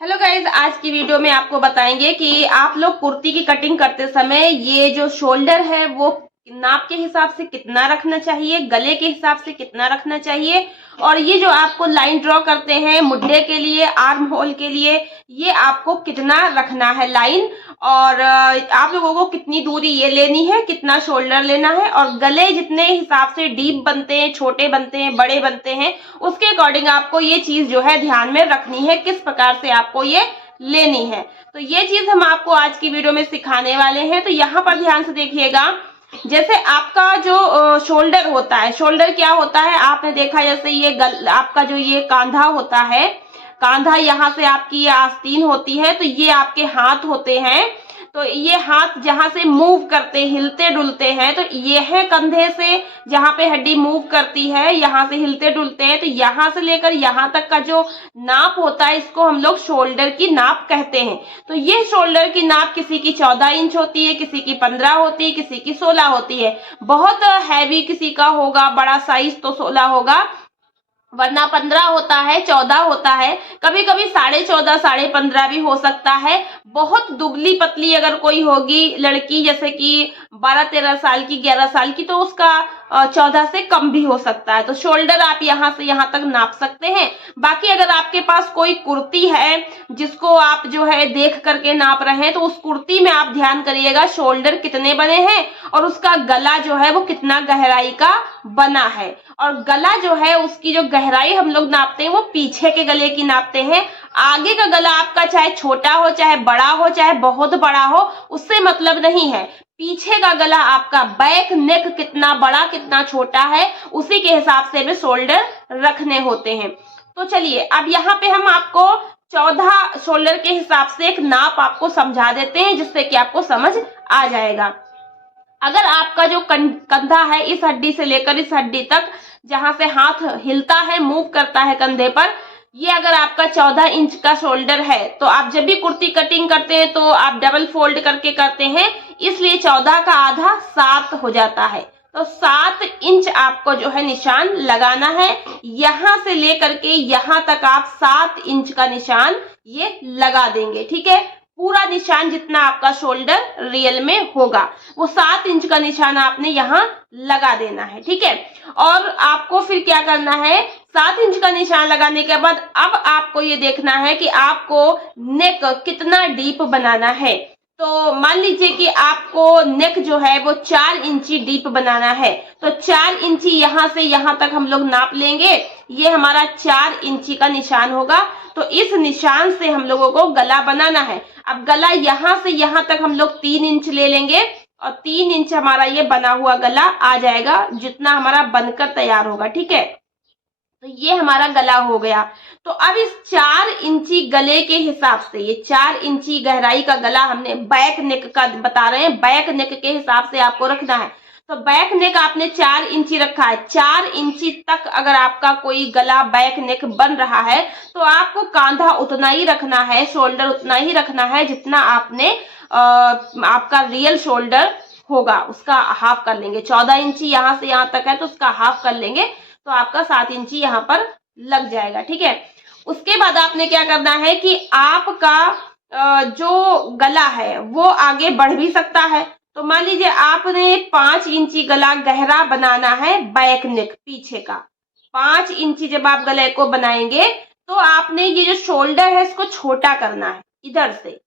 Hello guys, आज की video में आपको बताएंगे कि आप लोग कुर्ती की कटिंग करते समय ये जो शोल्डर है वो नाप के हिसाब से कितना रखना चाहिए, गले के हिसाब से कितना रखना चाहिए, और ये जो आपको लाइन ड्रॉ करते हैं मुड्ढे के लिए, आर्म होल के लिए, ये आपको कितना रखना है लाइन, और आप लोगों को कितनी दूरी ये लेनी है, कितना शोल्डर लेना है, और गले जितने हिसाब से डीप बनते हैं, छोटे बनते हैं, बड़े बनते हैं, उसके अकॉर्डिंग आपको ये चीज जो है ध्यान में रखनी है, किस प्रकार से आपको ये लेनी है। तो ये चीज हम आपको आज की वीडियो में सिखाने वाले हैं। तो यहाँ पर ध्यान से देखिएगा, जैसे आपका जो शोल्डर होता है, शोल्डर क्या होता है आपने देखा, जैसे ये आपका जो ये कांधा होता है, कांधा यहाँ से आपकी ये आस्तीन होती है, तो ये आपके हाथ होते हैं। तो ये हाथ जहां से मूव करते, हिलते डुलते हैं, तो ये है कंधे से जहां पे हड्डी मूव करती है, यहाँ से हिलते डुलते हैं, तो यहाँ से लेकर यहाँ तक का जो नाप होता है इसको हम लोग शोल्डर की नाप कहते हैं। तो ये शोल्डर की नाप किसी की 14 इंच होती है, किसी की 15 होती है, किसी की 16 होती है। बहुत हैवी किसी का होगा, बड़ा साइज तो 16 होगा, वरना 15 होता है, 14 होता है, कभी कभी 14.5 15.5 भी हो सकता है। बहुत दुबली पतली अगर कोई होगी लड़की, जैसे कि 12-13 साल की, 11 साल की, तो उसका 14 से कम भी हो सकता है। तो शोल्डर आप यहाँ से यहाँ तक नाप सकते हैं। बाकी अगर आपके पास कोई कुर्ती है जिसको आप जो है देख करके नाप रहे हैं, तो उस कुर्ती में आप ध्यान करिएगा शोल्डर कितने बने हैं और उसका गला जो है वो कितना गहराई का बना है। और गला जो है उसकी जो गहराई हम लोग नापते हैं वो पीछे के गले की नापते हैं। आगे का गला आपका चाहे छोटा हो, चाहे बड़ा हो, चाहे बहुत बड़ा हो, उससे मतलब नहीं है। पीछे का गला आपका बैक नेक कितना बड़ा कितना छोटा है, उसी के हिसाब से भी शोल्डर रखने होते हैं। तो चलिए अब यहाँ पे हम आपको 14 शोल्डर के हिसाब से एक नाप आपको समझा देते हैं, जिससे कि आपको समझ आ जाएगा। अगर आपका जो कंधा है, इस हड्डी से लेकर इस हड्डी तक जहां से हाथ हिलता है, मूव करता है कंधे पर, ये अगर आपका 14 इंच का शोल्डर है, तो आप जब भी कुर्ती कटिंग करते हैं तो आप डबल फोल्ड करके करते हैं, इसलिए 14 का आधा 7 हो जाता है। तो 7 इंच आपको जो है निशान लगाना है। यहां से लेकर के यहां तक आप 7 इंच का निशान ये लगा देंगे, ठीक है। पूरा निशान जितना आपका शोल्डर रियल में होगा वो 7 इंच का निशान आपने यहाँ लगा देना है, ठीक है। और आपको फिर क्या करना है, 7 इंच का निशान लगाने के बाद अब आपको ये देखना है कि आपको नेक कितना डीप बनाना है। तो मान लीजिए कि आपको नेक जो है वो 4 इंची डीप बनाना है, तो 4 इंची यहाँ से यहाँ तक हम लोग नाप लेंगे। ये हमारा 4 इंची का निशान होगा। तो इस निशान से हम लोगों को गला बनाना है। अब गला यहाँ से यहाँ तक हम लोग 3 इंच ले लेंगे, और 3 इंच हमारा ये बना हुआ गला आ जाएगा, जितना हमारा बनकर तैयार होगा, ठीक है। तो ये हमारा गला हो गया। तो अब इस 4 इंची गले के हिसाब से, ये 4 इंची गहराई का गला हमने बैक नेक का बता रहे हैं, बैक नेक के हिसाब से आपको रखना है। तो बैक नेक आपने 4 इंची रखा है। 4 इंची तक अगर आपका कोई गला बैक नेक बन रहा है, तो आपको कांधा उतना ही रखना है, शोल्डर उतना ही रखना है, जितना आपने आपका रियल शोल्डर होगा उसका हाफ कर लेंगे। 14 इंची यहाँ से यहाँ तक है, तो उसका हाफ कर लेंगे, तो आपका 7 इंची यहाँ पर लग जाएगा, ठीक है। उसके बाद आपने क्या करना है कि आपका जो गला है वो आगे बढ़ भी सकता है। तो मान लीजिए आपने 5 इंची गला गहरा बनाना है, बैक नेक पीछे का 5 इंची जब आप गले को बनाएंगे, तो आपने ये जो शोल्डर है इसको छोटा करना है। इधर से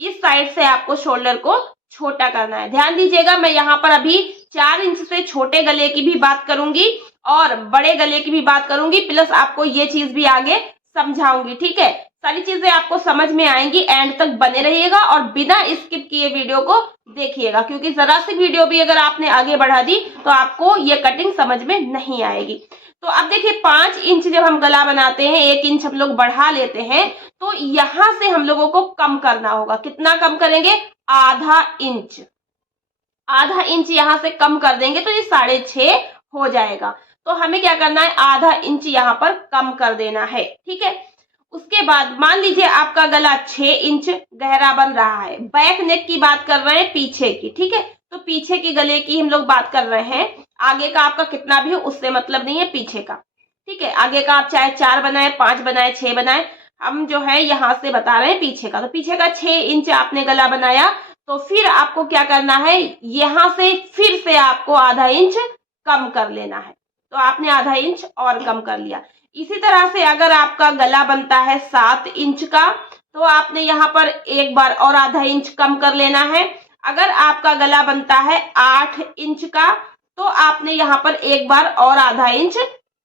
इस साइड से आपको शोल्डर को छोटा करना है। ध्यान दीजिएगा, मैं यहाँ पर अभी 4 इंच से छोटे गले की भी बात करूंगी और बड़े गले की भी बात करूंगी, प्लस आपको ये चीज भी आगे समझाऊंगी, ठीक है। सारी चीजें आपको समझ में आएंगी, एंड तक बने रहिएगा और बिना स्किप किए वीडियो को देखिएगा, क्योंकि जरा सी वीडियो भी अगर आपने आगे बढ़ा दी तो आपको ये कटिंग समझ में नहीं आएगी। तो अब देखिए 5 इंच जब हम गला बनाते हैं, 1 इंच हम लोग बढ़ा लेते हैं, तो यहां से हम लोगों को कम करना होगा। कितना कम करेंगे, आधा इंच। आधा इंच यहाँ से कम कर देंगे तो ये 6.5 हो जाएगा। तो हमें क्या करना है, आधा इंच यहाँ पर कम कर देना है, ठीक है। उसके बाद मान लीजिए आपका गला 6 इंच गहरा बन रहा है। बैक नेक की बात कर रहे हैं, पीछे की, ठीक है। तो पीछे के गले की हम लोग बात कर रहे हैं। आगे का आपका कितना भी हो उससे मतलब नहीं है, पीछे का, ठीक है। आगे का आप चाहे 4 बनाए, 5 बनाए, 6 बनाए, हम जो है यहाँ से बता रहे हैं पीछे का। तो पीछे का 6 इंच आपने गला बनाया, तो फिर आपको क्या करना है, यहाँ से फिर से आपको आधा इंच कम कर लेना है। तो आपने आधा इंच और कम कर लिया। इसी तरह से अगर आपका गला बनता है 7 इंच का, तो आपने यहाँ पर एक बार और आधा इंच कम कर लेना है। अगर आपका गला बनता है 8 इंच का, तो आपने यहाँ पर एक बार और आधा इंच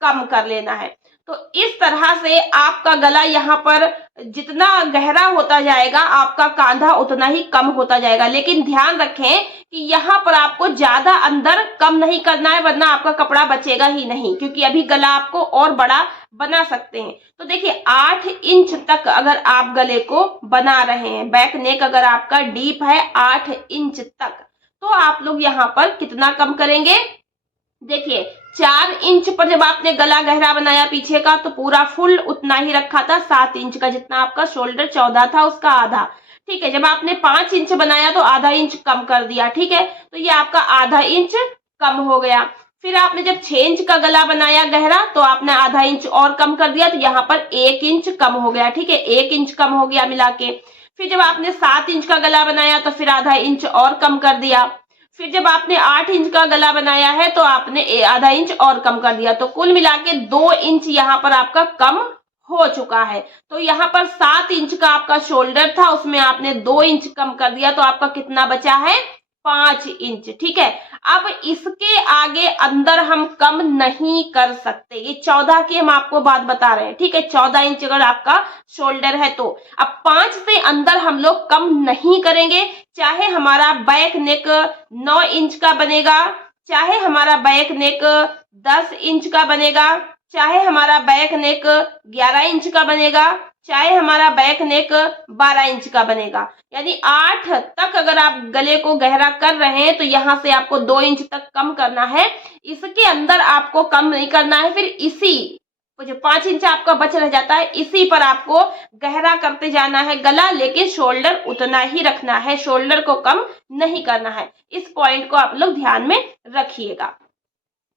कम कर लेना है। तो इस तरह से आपका गला यहाँ पर जितना गहरा होता जाएगा, आपका कांधा उतना ही कम होता जाएगा। लेकिन ध्यान रखें कि यहाँ पर आपको ज्यादा अंदर कम नहीं करना है, वरना आपका कपड़ा बचेगा ही नहीं, क्योंकि अभी गला आपको और बड़ा बना सकते हैं। तो देखिए 8 इंच तक अगर आप गले को बना रहे हैं, बैक नेक अगर आपका डीप है 8 इंच तक, तो आप लोग यहाँ पर कितना कम करेंगे। देखिए 4 इंच पर जब आपने गला गहरा बनाया पीछे का, तो पूरा फुल उतना ही रखा था, 7 इंच का, जितना आपका शोल्डर 14 था उसका आधा। ठीक है, जब आपने 5 इंच बनाया तो आधा इंच कम कर दिया। ठीक है, तो ये आपका आधा इंच कम हो गया। फिर आपने जब 6 इंच का गला बनाया गहरा, तो आपने आधा इंच और कम कर दिया, तो यहाँ पर 1 इंच कम हो गया। ठीक है, 1 इंच कम हो गया मिला के। फिर जब आपने 7 इंच का गला बनाया, तो फिर आधा इंच और कम कर दिया। फिर जब आपने 8 इंच का गला बनाया है, तो आपने आधा इंच और कम कर दिया। तो कुल मिला के 2 इंच यहाँ पर आपका कम हो चुका है। तो यहाँ पर 7 इंच का आपका शोल्डर था, उसमें आपने 2 इंच कम कर दिया, तो आपका कितना बचा है, 5 इंच। ठीक है, अब इसके आगे अंदर हम कम नहीं कर सकते। ये 14 की हम आपको बात बता रहे हैं। ठीक है, 14 इंच अगर आपका शोल्डर है, तो अब 5 से अंदर हम लोग कम नहीं करेंगे। चाहे हमारा बैक नेक 9 इंच का बनेगा, चाहे हमारा बैक नेक 10 इंच का बनेगा, चाहे हमारा बैक नेक 11 इंच का बनेगा, चाहे हमारा बैक नेक 12 इंच का बनेगा, यानी 8 तक अगर आप गले को गहरा कर रहे हैं, तो यहाँ से आपको 2 इंच तक कम करना है। इसके अंदर आपको कम नहीं करना है। फिर इसी जो 5 इंच आपका बच रह जाता है, इसी पर आपको गहरा करते जाना है गला, लेकिन शोल्डर उतना ही रखना है, शोल्डर को कम नहीं करना है। इस पॉइंट को आप लोग ध्यान में रखिएगा।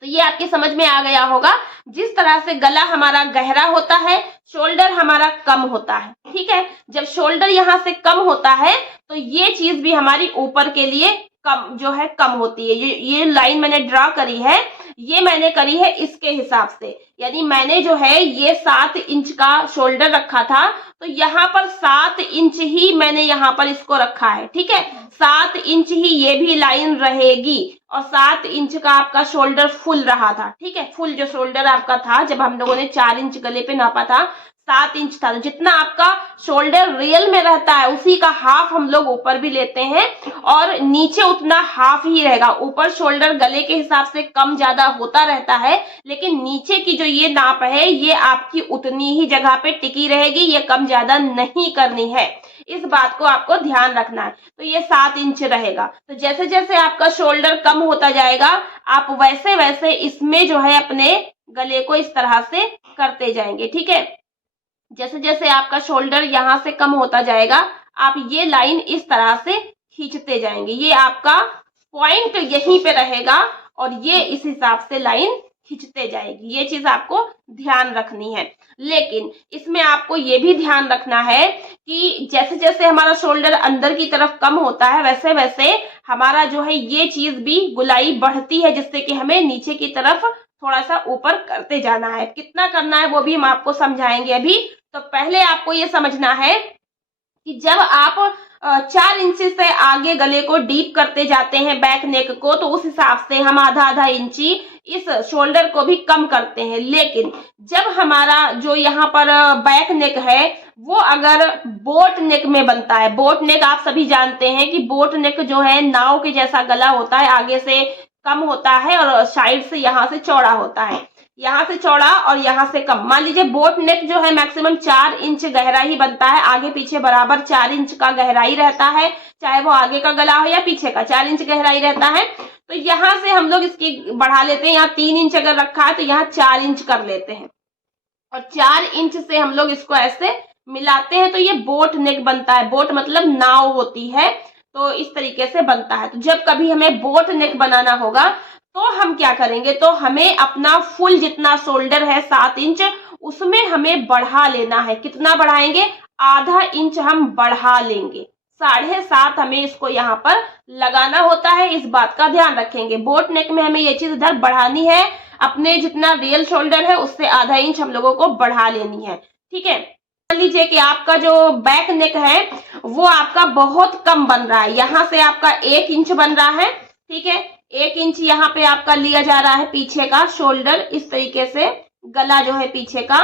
तो ये आपकी समझ में आ गया होगा। जिस तरह से गला हमारा गहरा होता है, शोल्डर हमारा कम होता है। ठीक है, जब शोल्डर यहाँ से कम होता है, तो ये चीज भी हमारी ऊपर के लिए कम जो है कम होती है। ये लाइन मैंने ड्रा करी है, ये मैंने करी है इसके हिसाब से, यानी मैंने जो है ये 7 इंच का शोल्डर रखा था, तो यहाँ पर 7 इंच ही मैंने यहाँ पर इसको रखा है। ठीक है, 7 इंच ही ये भी लाइन रहेगी, और 7 इंच का आपका शोल्डर फुल रहा था। ठीक है, फुल जो शोल्डर आपका था, जब हम लोगों ने 4 इंच गले पे नापा था, 7 इंच था। तो जितना आपका शोल्डर रियल में रहता है, उसी का हाफ हम लोग ऊपर भी लेते हैं, और नीचे उतना हाफ ही रहेगा। ऊपर शोल्डर गले के हिसाब से कम ज्यादा होता रहता है, लेकिन नीचे की जो ये नाप है, ये आपकी उतनी ही जगह पे टिकी रहेगी, ये कम ज्यादा नहीं करनी है। इस बात को आपको ध्यान रखना है। तो ये 7 इंच रहेगा। तो जैसे जैसे आपका शोल्डर कम होता जाएगा, आप वैसे वैसे इसमें जो है अपने गले को इस तरह से करते जाएंगे। ठीक है, जैसे जैसे आपका शोल्डर यहाँ से कम होता जाएगा, आप ये लाइन इस तरह से खींचते जाएंगे। ये आपका पॉइंट यहीं पे रहेगा, और ये इस हिसाब से लाइन खींचते जाएगी। ये चीज आपको ध्यान रखनी है। लेकिन इसमें आपको ये भी ध्यान रखना है कि जैसे जैसे हमारा शोल्डर अंदर की तरफ कम होता है, वैसे वैसे हमारा जो है ये चीज भी गुलाई बढ़ती है, जिससे कि हमें नीचे की तरफ थोड़ा सा ऊपर करते जाना है। कितना करना है वो भी हम आपको समझाएंगे अभी। तो पहले आपको ये समझना है कि जब आप 4 इंच से आगे गले को डीप करते जाते हैं बैक नेक को, तो उस हिसाब से हम आधा आधा इंची इस शोल्डर को भी कम करते हैं। लेकिन जब हमारा जो यहाँ पर बैक नेक है, वो अगर बोट नेक में बनता है, बोट नेक आप सभी जानते हैं कि बोट नेक जो है नाव के जैसा गला होता है, आगे से कम होता है और साइड से यहाँ से चौड़ा होता है, यहाँ से चौड़ा और यहाँ से कम। मान लीजिए बोट नेक जो है मैक्सिमम 4 इंच गहरा ही बनता है, आगे पीछे बराबर 4 इंच का गहराई रहता है, चाहे वो आगे का गला हो या पीछे का, 4 इंच गहराई रहता है। तो यहाँ से हम लोग इसकी बढ़ा लेते हैं, यहाँ 3 इंच अगर रखा है तो यहाँ 4 इंच कर लेते हैं, और 4 इंच से हम लोग इसको ऐसे मिलाते हैं, तो ये बोट नेक बनता है। बोट मतलब नाव होती है, तो इस तरीके से बनता है। तो जब कभी हमें बोट नेक बनाना होगा, तो हम क्या करेंगे, तो हमें अपना फुल जितना शोल्डर है 7 इंच, उसमें हमें बढ़ा लेना है। कितना बढ़ाएंगे? आधा इंच हम बढ़ा लेंगे। 7.5 हमें इसको यहाँ पर लगाना होता है, इस बात का ध्यान रखेंगे। बोट नेक में हमें ये चीज इधर बढ़ानी है, अपने जितना रियल शोल्डर है उससे आधा इंच हम लोगों को बढ़ा लेनी है। ठीक है, मान लीजिए कि आपका जो बैक नेक है वो आपका बहुत कम बन रहा है, यहाँ से आपका 1 इंच बन रहा है। ठीक है, 1 इंच यहाँ पे आपका लिया जा रहा है पीछे का शोल्डर, इस तरीके से गला जो है पीछे का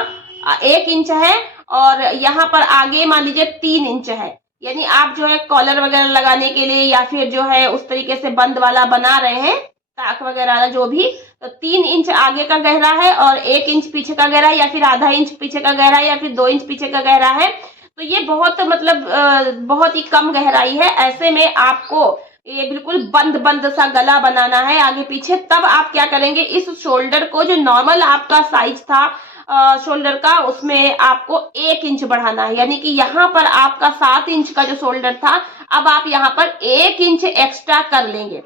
1 इंच है, और यहाँ पर आगे मान लीजिए 3 इंच है। यानी आप जो है कॉलर वगैरह लगाने के लिए या फिर जो है उस तरीके से बंद वाला बना रहे हैं, ताक वगैरह जो भी, तो 3 इंच आगे का गहरा है और 1 इंच पीछे का गहरा है, या फिर आधा इंच पीछे का गहरा है, या फिर 2 इंच पीछे का गहरा है। तो ये बहुत मतलब बहुत ही कम गहराई है। ऐसे में आपको ये बिल्कुल बंद बंद सा गला बनाना है आगे पीछे। तब आप क्या करेंगे, इस शोल्डर को जो नॉर्मल आपका साइज था शोल्डर का, उसमें आपको 1 इंच बढ़ाना है। यानी कि यहाँ पर आपका 7 इंच का जो शोल्डर था, अब आप यहाँ पर 1 इंच एक्स्ट्रा कर लेंगे।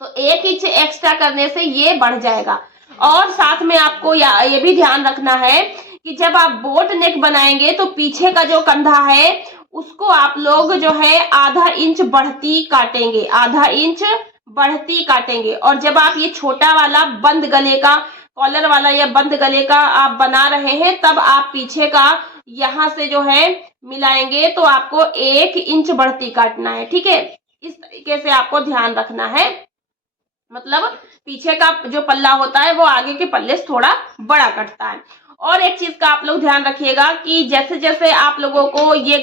तो 1 इंच एक्स्ट्रा करने से ये बढ़ जाएगा। और साथ में आपको ये भी ध्यान रखना है कि जब आप बोट नेक बनाएंगे तो पीछे का जो कंधा है उसको आप लोग जो है आधा इंच बढ़ती काटेंगे, आधा इंच बढ़ती काटेंगे। और जब आप ये छोटा वाला बंद गले का, कॉलर वाला या बंद गले का आप बना रहे हैं, तब आप पीछे का यहाँ से जो है मिलाएंगे तो आपको 1 इंच बढ़ती काटना है। ठीक है, इस तरीके से आपको ध्यान रखना है। मतलब पीछे का जो पल्ला होता है वो आगे के पल्ले से थोड़ा बड़ा कटता है। और एक चीज का आप लोग ध्यान रखिएगा कि जैसे जैसे आप लोगों को ये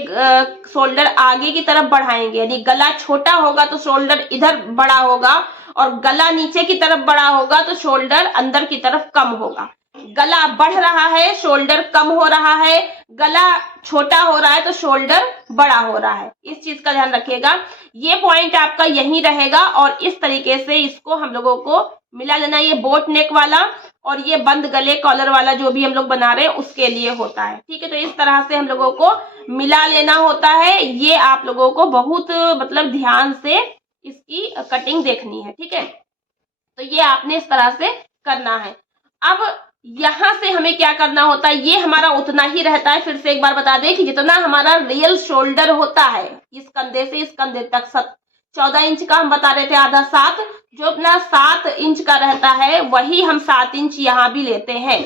शोल्डर आगे की तरफ बढ़ाएंगे, यानी गला छोटा होगा तो शोल्डर इधर बड़ा होगा, और गला नीचे की तरफ बड़ा होगा तो शोल्डर अंदर की तरफ कम होगा। गला बढ़ रहा है, शोल्डर कम हो रहा है, गला छोटा हो रहा है तो शोल्डर बड़ा हो रहा है। इस चीज का ध्यान रखिएगा। ये पॉइंट आपका यही रहेगा, और इस तरीके से इसको हम लोगों को मिला लेना। ये बोट नेक वाला और ये बंद गले कॉलर वाला जो भी हम लोग बना रहे हैं उसके लिए होता है। ठीक है, तो इस तरह से हम लोगों को मिला लेना होता है। ये आप लोगों को बहुत मतलब ध्यान से इसकी कटिंग देखनी है। ठीक है, तो ये आपने इस तरह से करना है। अब यहाँ से हमें क्या करना होता है, ये हमारा उतना ही रहता है। फिर से एक बार बता दें कि जितना हमारा रियल शोल्डर होता है इस कंधे से इस कंधे तक 14 इंच का हम बता रहे थे, आधा 7, जो अपना 7 इंच का रहता है वही हम 7 इंच यहाँ भी लेते हैं।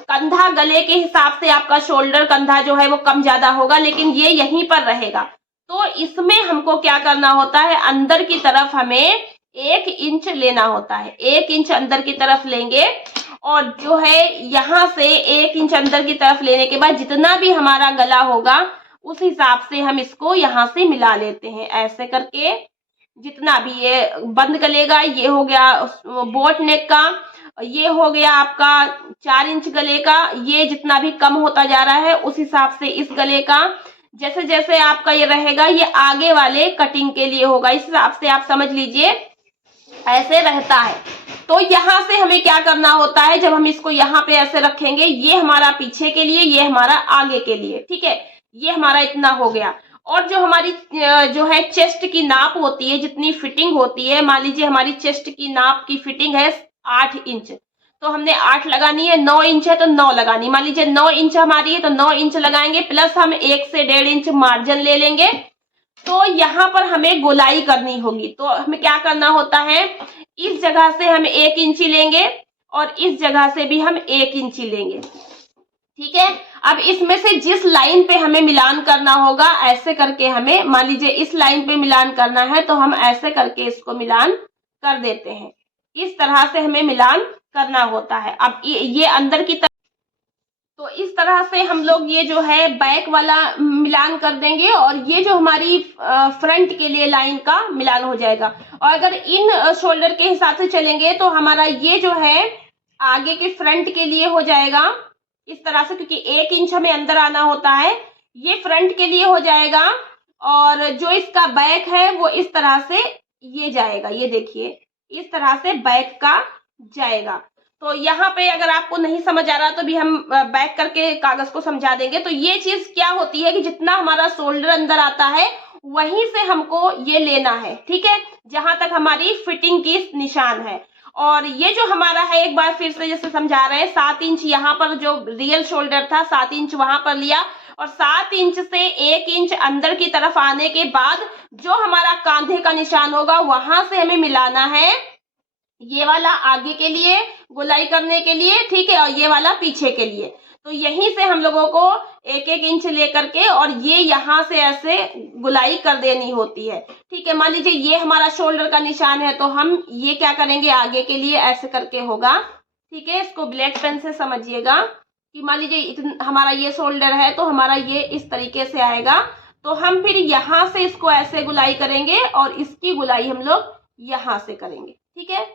कंधा गले के हिसाब से आपका शोल्डर कंधा जो है वो कम ज्यादा होगा, लेकिन ये यहीं पर रहेगा। तो इसमें हमको क्या करना होता है, अंदर की तरफ हमें 1 इंच लेना होता है। 1 इंच अंदर की तरफ लेंगे, और जो है यहाँ से 1 इंच अंदर की तरफ लेने के बाद जितना भी हमारा गला होगा उस हिसाब से हम इसको यहाँ से मिला लेते हैं। ऐसे करके जितना भी ये बंद गलेगा, ये हो गया बोट नेक का, ये हो गया आपका 4 इंच गले का, ये जितना भी कम होता जा रहा है उस हिसाब से इस गले का जैसे जैसे आपका ये रहेगा ये आगे वाले कटिंग के लिए होगा। इस हिसाब से आप समझ लीजिए ऐसे रहता है। तो यहाँ से हमें क्या करना होता है, जब हम इसको यहाँ पे ऐसे रखेंगे, ये हमारा पीछे के लिए, ये हमारा आगे के लिए। ठीक है, ये हमारा इतना हो गया। और जो हमारी जो है चेस्ट की नाप होती है, जितनी फिटिंग होती है, मान लीजिए हमारी चेस्ट की नाप की फिटिंग है 8 इंच, तो हमने 8 लगानी है। 9 इंच है तो 9 लगानी, मान लीजिए 9 इंच हमारी है तो 9 इंच लगाएंगे, प्लस हम 1 से 1.5 इंच मार्जिन ले लेंगे। तो यहाँ पर हमें गोलाई करनी होगी, तो हमें क्या करना होता है, इस जगह से हम 1 इंची लेंगे और इस जगह से भी हम 1 इंची लेंगे। ठीक है, अब इसमें से जिस लाइन पे हमें मिलान करना होगा, ऐसे करके हमें, मान लीजिए इस लाइन पे मिलान करना है तो हम ऐसे करके इसको मिलान कर देते हैं। इस तरह से हमें मिलान करना होता है। अब ये अंदर की तरफ, तो इस तरह से हम लोग ये जो है बैक वाला मिलान कर देंगे, और ये जो हमारी फ्रंट के लिए लाइन का मिलान हो जाएगा। और अगर इन शोल्डर के हिसाब से चलेंगे तो हमारा ये जो है आगे के फ्रंट के लिए हो जाएगा इस तरह से, क्योंकि 1 इंच हमें अंदर आना होता है, ये फ्रंट के लिए हो जाएगा। और जो इसका बैक है वो इस तरह से ये जाएगा, ये देखिए इस तरह से बैक का जाएगा। तो यहाँ पे अगर आपको नहीं समझ आ रहा तो भी हम बैक करके कागज को समझा देंगे। तो ये चीज क्या होती है कि जितना हमारा शोल्डर अंदर आता है वहीं से हमको ये लेना है। ठीक है, जहां तक हमारी फिटिंग की निशान है। और ये जो हमारा है, एक बार फिर से जैसे समझा रहे हैं, 7 इंच यहाँ पर जो रियल शोल्डर था 7 इंच वहां पर लिया, और 7 इंच से 1 इंच अंदर की तरफ आने के बाद जो हमारा कांधे का निशान होगा वहां से हमें मिलाना है ये वाला आगे के लिए गोलाई करने के लिए, ठीक है, और ये वाला पीछे के लिए। तो यहीं से हम लोगों को 1-1 इंच लेकर के और ये यहाँ से ऐसे गुलाई कर देनी होती है, ठीक है। मान लीजिए ये हमारा शोल्डर का निशान है, तो हम ये क्या करेंगे, आगे के लिए ऐसे करके होगा, ठीक है। इसको ब्लैक पेन से समझिएगा कि मान लीजिए हमारा ये शोल्डर है, तो हमारा ये इस तरीके से आएगा, तो हम फिर यहाँ से इसको ऐसे गुलाई करेंगे और इसकी गुलाई हम लोग यहाँ से करेंगे, ठीक है।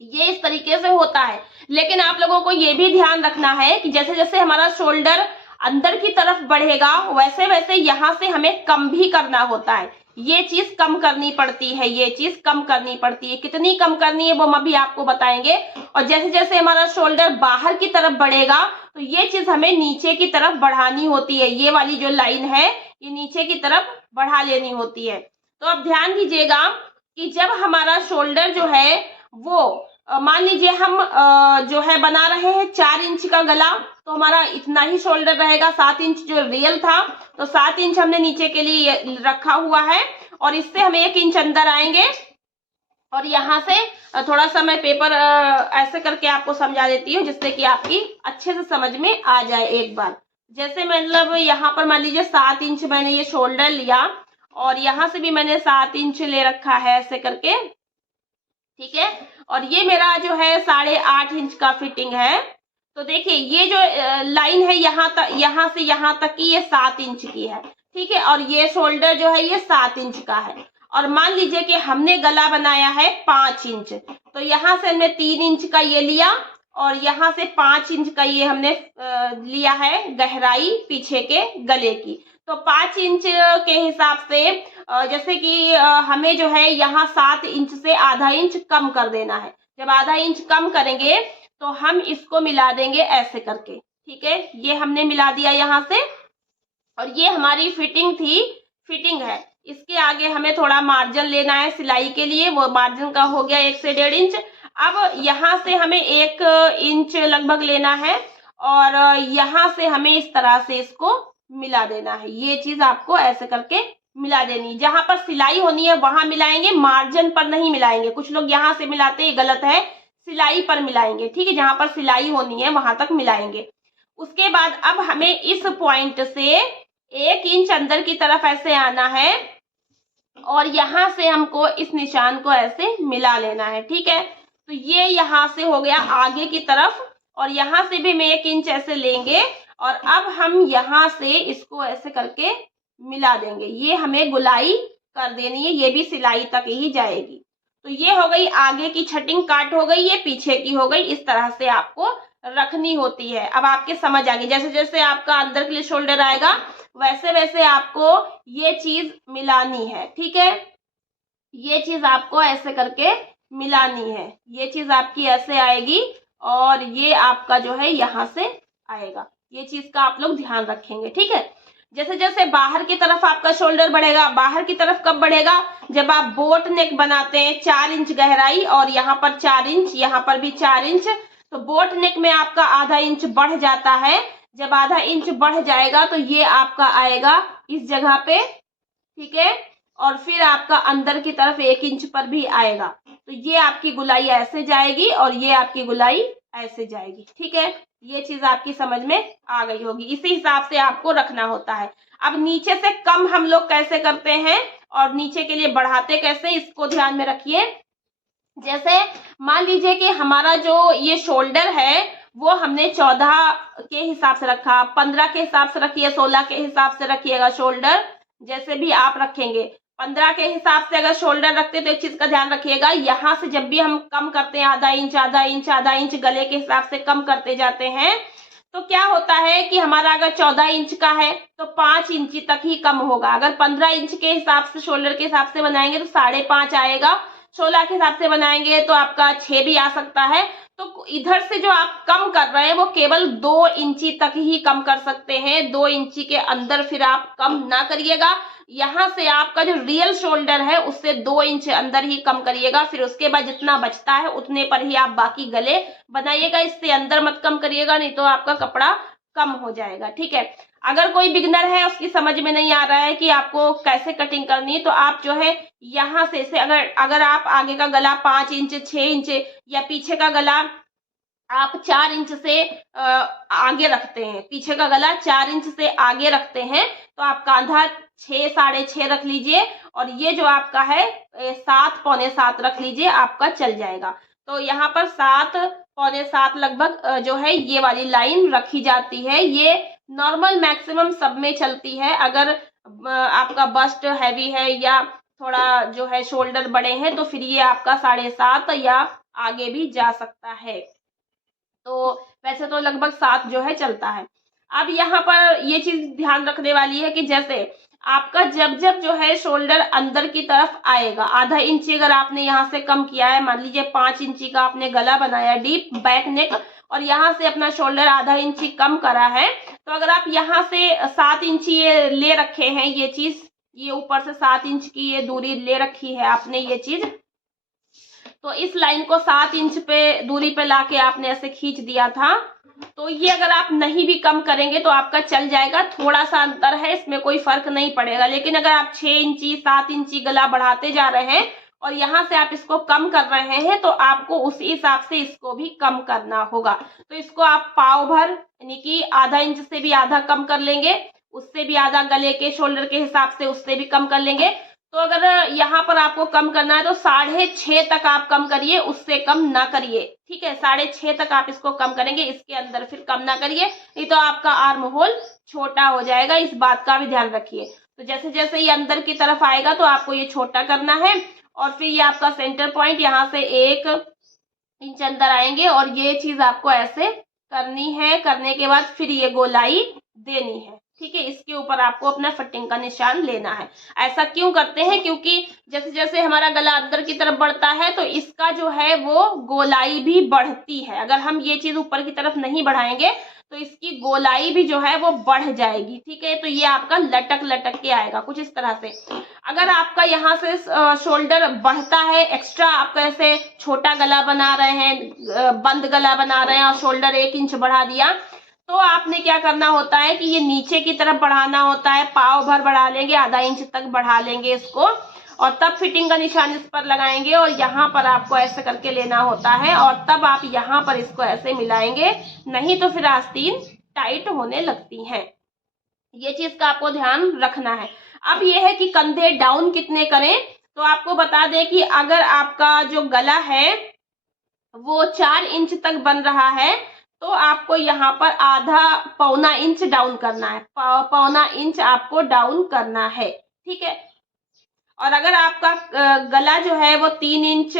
ये इस तरीके से होता है। लेकिन आप लोगों को ये भी ध्यान रखना है कि जैसे जैसे हमारा शोल्डर अंदर की तरफ बढ़ेगा वैसे वैसे यहाँ से हमें कम भी करना होता है। ये चीज कम करनी पड़ती है, ये चीज कम करनी पड़ती है। कितनी कम करनी है वो हम अभी आपको बताएंगे। और जैसे जैसे हमारा शोल्डर बाहर की तरफ बढ़ेगा तो ये चीज हमें नीचे की तरफ बढ़ानी होती है। ये वाली जो लाइन है ये नीचे की तरफ बढ़ा लेनी होती है। तो अब ध्यान दीजिएगा कि जब हमारा शोल्डर जो है वो मान लीजिए हम जो है बना रहे हैं 4 इंच का गला, तो हमारा इतना ही शोल्डर रहेगा। 7 इंच जो रियल था, तो 7 इंच हमने नीचे के लिए रखा हुआ है और इससे हम 1 इंच अंदर आएंगे। और यहाँ से थोड़ा सा मैं पेपर ऐसे करके आपको समझा देती हूँ जिससे कि आपकी अच्छे से समझ में आ जाए एक बार। जैसे मतलब यहाँ पर मान लीजिए 7 इंच मैंने ये शोल्डर लिया और यहाँ से भी मैंने 7 इंच ले रखा है ऐसे करके, ठीक है। और ये मेरा जो है 8.5 इंच का फिटिंग है। तो देखिए ये जो लाइन है यहाँ से यहाँ तक की ये 7 इंच की है, ठीक है। और ये शोल्डर जो है ये 7 इंच का है। और मान लीजिए कि हमने गला बनाया है 5 इंच, तो यहाँ से हमने 3 इंच का ये लिया और यहाँ से 5 इंच का ये हमने लिया है गहराई पीछे के गले की। तो 5 इंच के हिसाब से जैसे कि हमें जो है यहाँ 7 इंच से आधा इंच कम कर देना है। जब आधा इंच कम करेंगे तो हम इसको मिला देंगे ऐसे करके, ठीक है। ये हमने मिला दिया यहाँ से और ये हमारी फिटिंग है। इसके आगे हमें थोड़ा मार्जिन लेना है सिलाई के लिए, वो मार्जिन का हो गया 1 से 1.5 इंच। अब यहाँ से हमें 1 इंच लगभग लेना है और यहाँ से हमें इस तरह से इसको मिला देना है। ये चीज आपको ऐसे करके मिला देनी। जहां पर सिलाई होनी है वहां मिलाएंगे, मार्जिन पर नहीं मिलाएंगे। कुछ लोग यहाँ से मिलाते हैं, गलत है, सिलाई पर मिलाएंगे, ठीक है। जहां पर सिलाई होनी है वहां तक मिलाएंगे। उसके बाद अब हमें इस पॉइंट से 1 इंच अंदर की तरफ ऐसे आना है और यहाँ से हमको इस निशान को ऐसे मिला लेना है, ठीक है। तो ये यहाँ से हो गया आगे की तरफ और यहाँ से भी हम 1 इंच ऐसे लेंगे और अब हम यहाँ से इसको ऐसे करके मिला देंगे। ये हमें गुलाई कर देनी है, ये भी सिलाई तक ही जाएगी। तो ये हो गई आगे की छटिंग काट हो गई, ये पीछे की हो गई। इस तरह से आपको रखनी होती है। अब आपके समझ आ गई। जैसे जैसे आपका अंदर के लिए शोल्डर आएगा वैसे वैसे आपको ये चीज मिलानी है, ठीक है। ये चीज आपको ऐसे करके मिलानी है। ये चीज आपकी ऐसे आएगी और ये आपका जो है यहाँ से आएगा। ये चीज का आप लोग ध्यान रखेंगे, ठीक है। जैसे जैसे बाहर की तरफ आपका शोल्डर बढ़ेगा, बाहर की तरफ कब बढ़ेगा, जब आप बोट नेक बनाते हैं 4 इंच गहराई और यहाँ पर 4 इंच, यहाँ पर भी 4 इंच, तो बोट नेक में आपका आधा इंच बढ़ जाता है। जब आधा इंच बढ़ जाएगा तो ये आपका आएगा इस जगह पे, ठीक है। और फिर आपका अंदर की तरफ 1 इंच पर भी आएगा। तो ये आपकी गुलाई ऐसे जाएगी और ये आपकी गुलाई ऐसे जाएगी, ठीक है। ये चीज आपकी समझ में आ गई होगी। इसी हिसाब से आपको रखना होता है। अब नीचे से कम हम लोग कैसे करते हैं और नीचे के लिए बढ़ाते कैसे, इसको ध्यान में रखिए। जैसे मान लीजिए कि हमारा जो ये शोल्डर है वो हमने 14 के हिसाब से रखा, 15 के हिसाब से रखिए, 16 के हिसाब से रखिएगा शोल्डर, जैसे भी आप रखेंगे। 15 के हिसाब से अगर शोल्डर रखते तो एक चीज का ध्यान रखिएगा, यहाँ से जब भी हम कम करते हैं आधा इंच आधा इंच आधा इंच गले के हिसाब से कम करते जाते हैं, तो क्या होता है कि हमारा अगर 14 इंच का है तो 5 इंच तक ही कम होगा। अगर 15 इंच के हिसाब से शोल्डर के हिसाब से बनाएंगे तो 5.5 आएगा। 16 के हिसाब से बनाएंगे तो आपका 6 भी आ सकता है। तो इधर से जो आप कम कर रहे हैं वो केवल 2 इंची तक ही कम कर सकते हैं, 2 इंची के अंदर फिर आप कम ना करिएगा। यहाँ से आपका जो रियल शोल्डर है उससे 2 इंच अंदर ही कम करिएगा, फिर उसके बाद जितना बचता है उतने पर ही आप बाकी गले बनाइएगा, इससे अंदर मत कम करिएगा, नहीं तो आपका कपड़ा कम हो जाएगा। ठीक है, अगर कोई बिगनर है उसकी समझ में नहीं आ रहा है कि आपको कैसे कटिंग करनी है, तो आप जो है यहाँ से अगर आप आगे का गला 5 इंच 6 इंच या पीछे का गला आप 4 इंच से आगे रखते हैं, पीछे का गला 4 इंच से आगे रखते हैं, तो आप कांधा 6 साढ़े 6 रख लीजिए और ये जो आपका है 7 पौने 7 रख लीजिए, आपका चल जाएगा। तो यहाँ पर 7 पौने 7 लगभग जो है ये वाली लाइन रखी जाती है। ये नॉर्मल मैक्सिमम सब में चलती है। अगर आपका बस्ट हैवी है या थोड़ा जो है शोल्डर बड़े हैं तो फिर ये आपका 7.5 या आगे भी जा सकता है। तो वैसे तो लगभग 7 जो है चलता है। अब यहाँ पर ये चीज ध्यान रखने वाली है कि जैसे आपका जब जब जो है शोल्डर अंदर की तरफ आएगा, आधा इंची अगर आपने यहाँ से कम किया है, मान लीजिए 5 इंची का आपने गला बनाया डीप बैक नेक और यहाँ से अपना शोल्डर आधा इंची कम करा है, तो अगर आप यहाँ से 7 इंची ये ले रखे हैं, ये चीज ये ऊपर से 7 इंच की ये दूरी ले रखी है आपने ये चीज, तो इस लाइन को 7 इंच पे दूरी पे लाके आपने ऐसे खींच दिया था, तो ये अगर आप नहीं भी कम करेंगे तो आपका चल जाएगा। थोड़ा सा अंतर है, इसमें कोई फर्क नहीं पड़ेगा। लेकिन अगर आप 6 इंची 7 इंची गला बढ़ाते जा रहे हैं और यहाँ से आप इसको कम कर रहे हैं तो आपको उसी हिसाब से इसको भी कम करना होगा। तो इसको आप पाव भर यानी कि आधा इंच से भी आधा कम कर लेंगे, उससे भी आधा गले के शोल्डर के हिसाब से उससे भी कम कर लेंगे। तो अगर यहाँ पर आपको कम करना है तो 6.5 तक आप कम करिए, उससे कम ना करिए। ठीक है, 6.5 तक आप इसको कम करेंगे, इसके अंदर फिर कम ना करिए, नहीं तो आपका आर्म होल छोटा हो जाएगा। इस बात का भी ध्यान रखिए। तो जैसे जैसे ये अंदर की तरफ आएगा तो आपको ये छोटा करना है और फिर ये आपका सेंटर पॉइंट यहाँ से 1 इंच अंदर आएंगे और ये चीज आपको ऐसे करनी है। करने के बाद फिर ये गोलाई देनी है। ठीक है, इसके ऊपर आपको अपना फिटिंग का निशान लेना है। ऐसा क्यों करते हैं? क्योंकि जैसे जैसे हमारा गला अंदर की तरफ बढ़ता है तो इसका जो है वो गोलाई भी बढ़ती है। अगर हम ये चीज ऊपर की तरफ नहीं बढ़ाएंगे तो इसकी गोलाई भी जो है वो बढ़ जाएगी। ठीक है, तो ये आपका लटक लटक के आएगा कुछ इस तरह से। अगर आपका यहाँ से शोल्डर बढ़ता है एक्स्ट्रा, आप ऐसे छोटा गला बना रहे हैं, बंद गला बना रहे हैं और शोल्डर 1 इंच बढ़ा दिया, तो आपने क्या करना होता है कि ये नीचे की तरफ बढ़ाना होता है। पाव भर बढ़ा लेंगे, आधा इंच तक बढ़ा लेंगे इसको और तब फिटिंग का निशान इस पर लगाएंगे और यहाँ पर आपको ऐसे करके लेना होता है और तब आप यहाँ पर इसको ऐसे मिलाएंगे, नहीं तो फिर आस्तीन टाइट होने लगती हैं। ये चीज का आपको ध्यान रखना है। अब ये है कि कंधे डाउन कितने करें, तो आपको बता दें कि अगर आपका जो गला है वो 4 इंच तक बन रहा है तो आपको यहाँ पर आधा पौना इंच डाउन करना है, पौना इंच आपको डाउन करना है। ठीक है, और अगर आपका गला जो है वो 3 इंच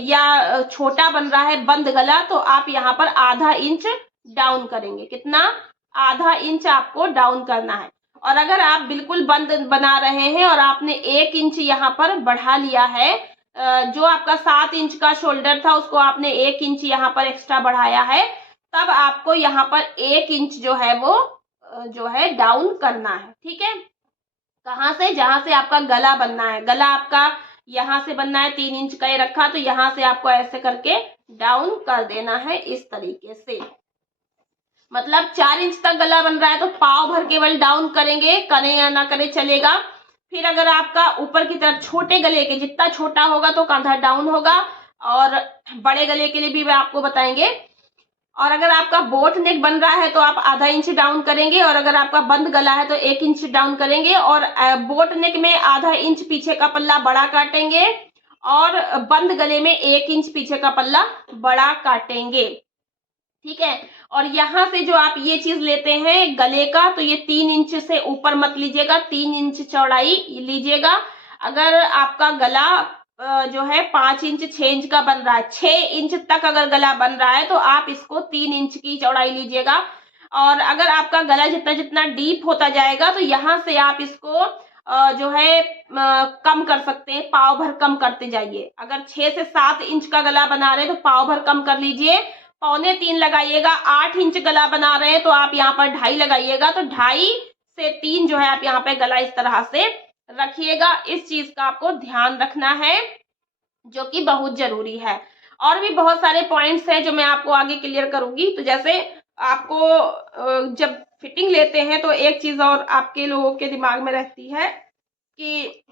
या छोटा बन रहा है बंद गला, तो आप यहाँ पर आधा इंच डाउन करेंगे। कितना? आधा इंच आपको डाउन करना है। और अगर आप बिल्कुल बंद बना रहे हैं और आपने 1 इंच यहाँ पर बढ़ा लिया है, जो आपका 7 इंच का शोल्डर था उसको आपने 1 इंच यहाँ पर एक्स्ट्रा बढ़ाया है, तब आपको यहाँ पर 1 इंच जो है वो जो है डाउन करना है। ठीक है, कहाँ से? जहां से आपका गला बनना है। गला आपका यहाँ से बनना है, 3 इंच का ये रखा, तो यहाँ से आपको ऐसे करके डाउन कर देना है इस तरीके से। मतलब 4 इंच तक गला बन रहा है तो पाव भर केवल डाउन करेंगे, करें या ना करें चलेगा। फिर अगर आपका ऊपर की तरफ छोटे गले के जितना छोटा होगा तो कंधा डाउन होगा, और बड़े गले के लिए भी वे आपको बताएंगे। और अगर आपका बोट नेक बन रहा है तो आप आधा इंच डाउन करेंगे, और अगर आपका बंद गला है तो 1 इंच डाउन करेंगे, और बोट नेक में आधा इंच पीछे का पल्ला बड़ा काटेंगे और बंद गले में 1 इंच पीछे का पल्ला बड़ा काटेंगे। ठीक है, और यहाँ से जो आप ये चीज लेते हैं गले का, तो ये 3 इंच से ऊपर मत लीजिएगा, 3 इंच चौड़ाई लीजिएगा। अगर आपका गला जो है 5 इंच 6 इंच का बन रहा है, 6 इंच तक अगर गला बन रहा है तो आप इसको 3 इंच की चौड़ाई लीजिएगा। और अगर आपका गला जितना जितना डीप होता जाएगा तो यहाँ से आप इसको जो है कम कर सकते हैं, पाव भर कम करते जाइए। अगर 6 से 7 इंच का गला बना रहे हैं तो पाव भर कम कर लीजिए, 3.25 लगाइएगा। 8 इंच गला बना रहे हैं तो आप यहाँ पर 2.5 लगाइएगा, तो 2.5 से 3 जो है आप यहाँ पे गला इस तरह से रखिएगा। इस चीज का आपको ध्यान रखना है, जो कि बहुत जरूरी है। और भी बहुत सारे पॉइंट्स हैं जो मैं आपको आगे क्लियर करूंगी। तो जैसे आपको जब फिटिंग लेते हैं तो एक चीज और आपके लोगों के दिमाग में रहती है कि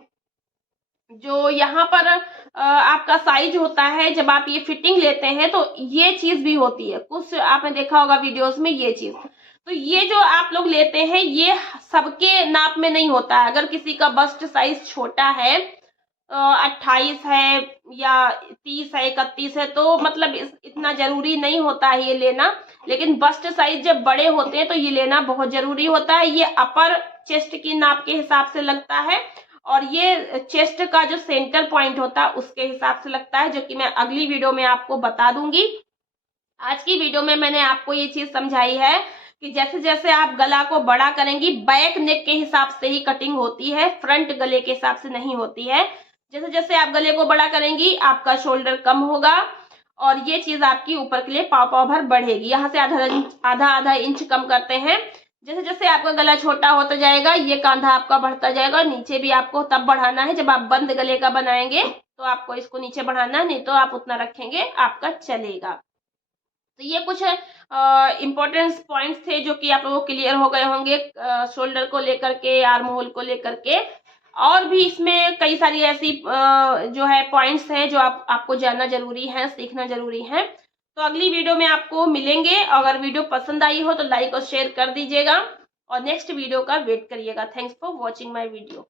जो यहाँ पर आपका साइज होता है, जब आप ये फिटिंग लेते हैं तो ये चीज भी होती है, कुछ आपने देखा होगा वीडियोस में ये चीज। तो ये जो आप लोग लेते हैं ये सबके नाप में नहीं होता है। अगर किसी का बस्ट साइज छोटा है, 28 है या 30 है, 31 है, तो मतलब इतना जरूरी नहीं होता है ये लेना। लेकिन बस्ट साइज जब बड़े होते हैं तो ये लेना बहुत जरूरी होता है। ये अपर चेस्ट की नाप के हिसाब से लगता है और ये चेस्ट का जो सेंटर पॉइंट होता है उसके हिसाब से लगता है, जो कि मैं अगली वीडियो में आपको बता दूंगी। आज की वीडियो में मैंने आपको ये चीज समझाई है कि जैसे जैसे आप गला को बड़ा करेंगी, बैक नेक के हिसाब से ही कटिंग होती है, फ्रंट गले के हिसाब से नहीं होती है। जैसे जैसे आप गले को बड़ा करेंगी आपका शोल्डर कम होगा और ये चीज आपकी ऊपर के लिए पाव भर बढ़ेगी। यहाँ से आधा इंच कम करते हैं। जैसे जैसे आपका गला छोटा होता जाएगा ये कांधा आपका बढ़ता जाएगा। नीचे भी आपको तब बढ़ाना है जब आप बंद गले का बनाएंगे, तो आपको इसको नीचे बढ़ाना है, नहीं तो आप उतना रखेंगे आपका चलेगा। तो ये कुछ इम्पोर्टेंट पॉइंट्स थे जो कि आप लोगों को क्लियर हो गए होंगे शोल्डर को लेकर के, आर्म होल को लेकर के। और भी इसमें कई सारी ऐसी जो है पॉइंट्स हैं जो आपको जानना जरूरी है, सीखना जरूरी है। तो अगली वीडियो में आपको मिलेंगे। अगर वीडियो पसंद आई हो तो लाइक और शेयर कर दीजिएगा और नेक्स्ट वीडियो का वेट करिएगा। Thanks for watching my video.